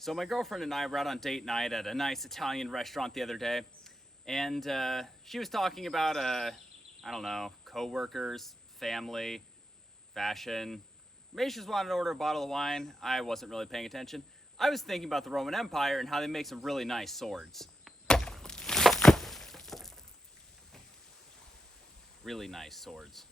So my girlfriend and I were out on date night at a nice Italian restaurant the other day, and she was talking about I don't know, coworkers, family, fashion. Maybe she just wanted to order a bottle of wine. I wasn't really paying attention. I was thinking about the Roman Empire and how they make some really nice swords. Really nice swords.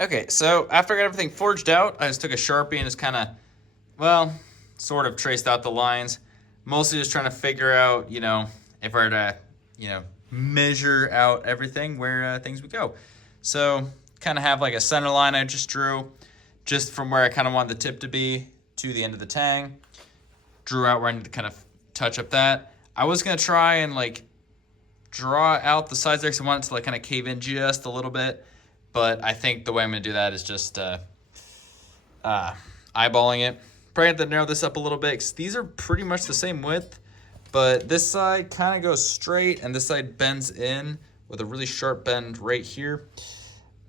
Okay, so after I got everything forged out, I just took a Sharpie and just kind of, well, sort of traced out the lines. Mostly just trying to figure out, if I were to, measure out everything where things would go. So kind of have like a center line I just drew, just from where I kind of want the tip to be to the end of the tang. Drew out where I need to kind of touch up that. I was going to try and like draw out the sides there because I want it to like kind of cave in just a little bit. But I think the way I'm going to do that is just eyeballing it. Probably have to narrow this up a little bit because these are pretty much the same width. But this side kind of goes straight and this side bends in with a really sharp bend right here.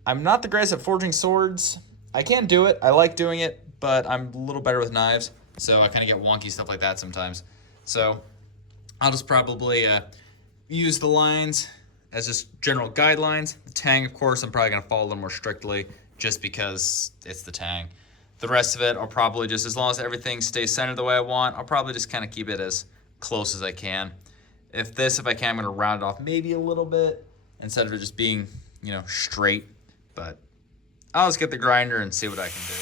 I'm not the greatest at forging swords. I can do it. I like doing it, but I'm a little better with knives. So I kind of get wonky stuff like that sometimes. So I'll just probably use the lines as just general guidelines. The tang, of course, I'm probably going to follow a little more strictly just because it's the tang. The rest of it, I'll probably just, as long as everything stays centered the way I want, I'll probably just kind of keep it as close as I can. If I can, I'm going to round it off maybe a little bit instead of it just being, straight. But I'll just get the grinder and see what I can do.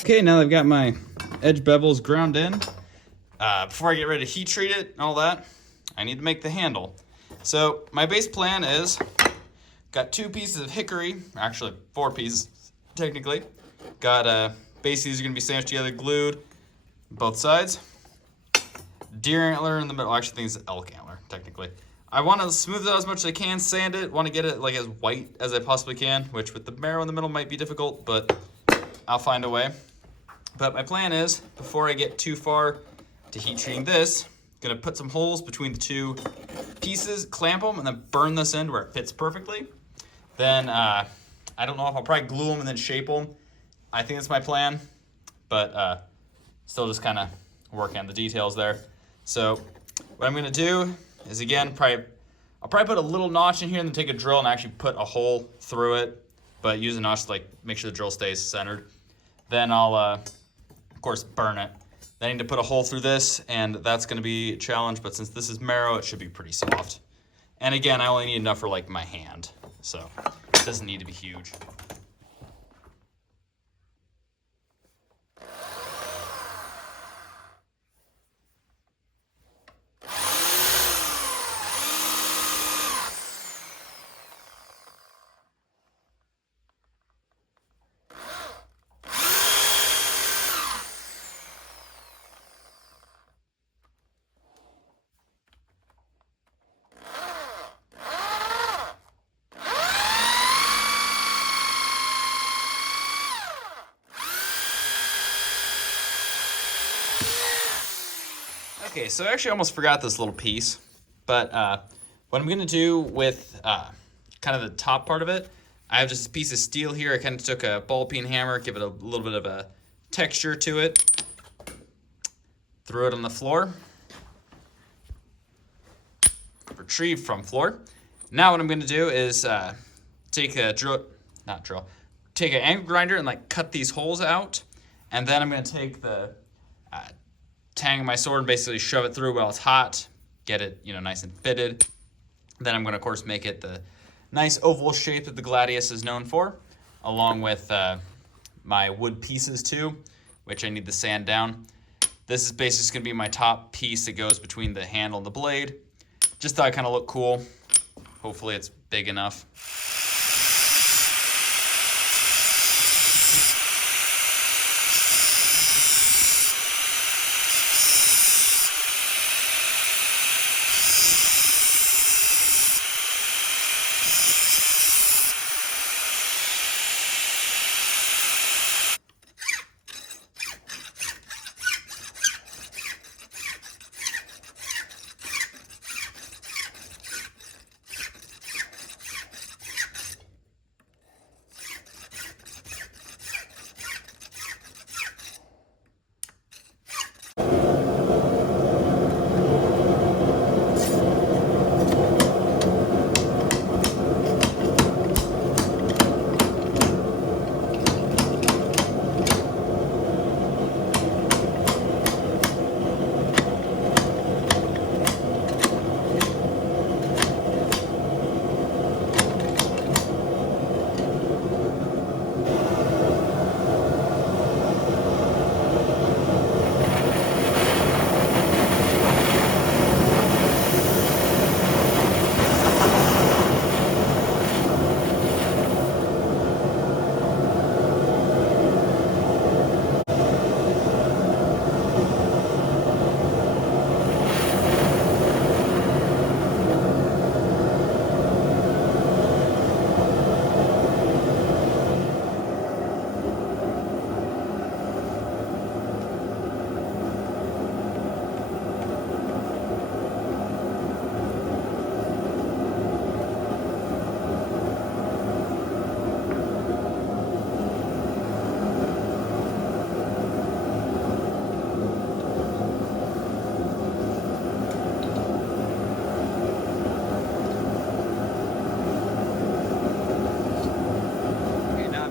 Okay, now I've got my edge bevels ground in. Before I get ready to heat treat it and all that, I need to make the handle. So my base plan is, got 2 pieces of hickory, actually 4 pieces technically. Got base, these are gonna be sandwiched together, glued both sides. Deer antler in the middle, actually I think it's elk antler technically. I want to smooth it out as much as I can, sand it, want to get it like as white as I possibly can, which with the marrow in the middle might be difficult, but I'll find a way. But my plan is, before I get too far to heat treating this, gonna put some holes between the 2 pieces, clamp them, and then burn this end where it fits perfectly. Then, I don't know if I'll probably glue them and then shape them. I think that's my plan, but still just kind of working on the details there. So what I'm gonna do is, again, I'll probably put a little notch in here and then take a drill and actually put a hole through it, but use a notch to like make sure the drill stays centered. Then I'll, of course, burn it. Then I need to put a hole through this, and that's gonna be a challenge, but since this is marrow, it should be pretty soft. And again, I only need enough for like my hand, so it doesn't need to be huge. Okay, so I actually almost forgot this little piece, but what I'm gonna do with kind of the top part of it, I have just a piece of steel here. I kind of took a ball peen hammer, give it a little bit of a texture to it, threw it on the floor, retrieve from floor. Now what I'm gonna do is take an angle grinder and like cut these holes out, and then I'm gonna take the tang of my sword and basically shove it through while it's hot, get it, nice and fitted. Then I'm gonna, of course, make it the nice oval shape that the gladius is known for, along with my wood pieces too, which I need to sand down. This is basically just gonna be my top piece that goes between the handle and the blade. Just thought it kind of looked cool. Hopefully it's big enough.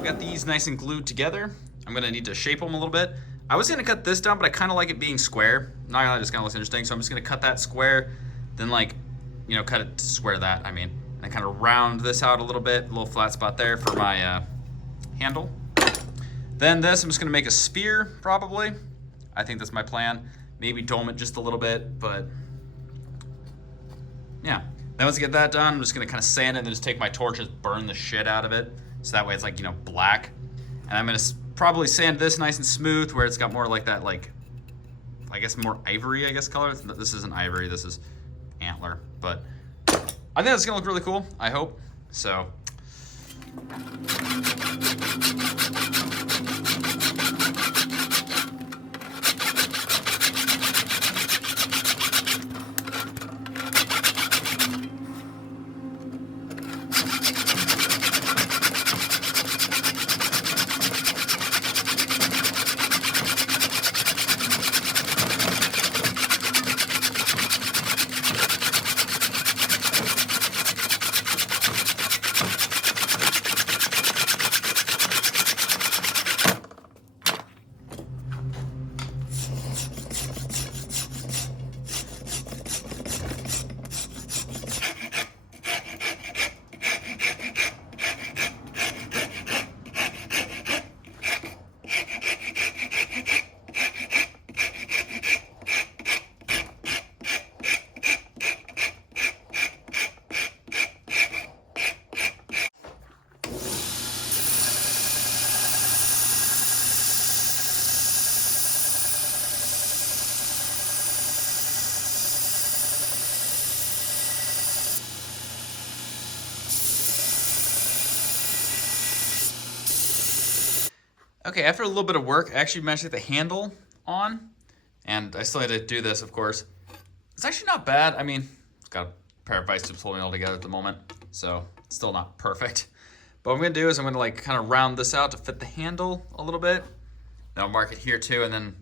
Got these nice and glued together. I'm gonna need to shape them a little bit. I was gonna cut this down, but I kind of like it being square. Not gonna, just kind of looks interesting, so I'm just gonna cut that square, then cut it to square that, and kind of round this out a little bit, a little flat spot there for my handle. Then this, I'm just gonna make a spear, probably. I think that's my plan. Maybe dome it just a little bit, but yeah. Then once I get that done, I'm just gonna kind of sand it and then just take my torch and burn the shit out of it. So that way it's like, you know, black. And I'm gonna probably sand this nice and smooth where it's got more like that, like, I guess more ivory, I guess, color. This isn't ivory, this is antler. But I think that's gonna look really cool, I hope. So. Okay, after a little bit of work, I actually managed to get the handle on, and I still had to do this, of course. It's actually not bad. I mean, it's got a pair of vice tips holding it all together at the moment, so it's still not perfect. But what I'm gonna do is I'm gonna like kind of round this out to fit the handle a little bit. Then I'll mark it here too, and then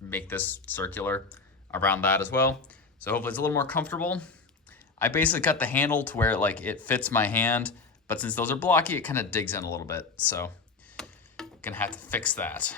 make this circular around that as well. So hopefully it's a little more comfortable. I basically cut the handle to where like it fits my hand, but since those are blocky, it kind of digs in a little bit. So gonna have to fix that.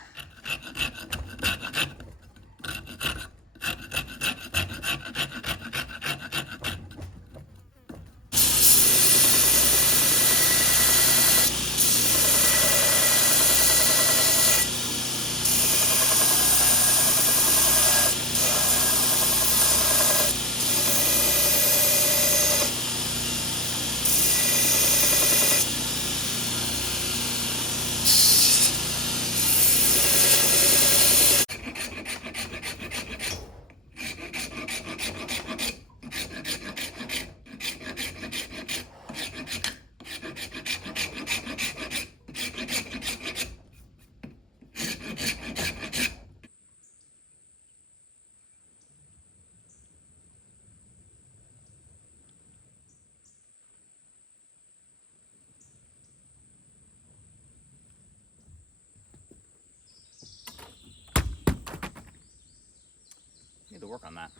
Need to work on that.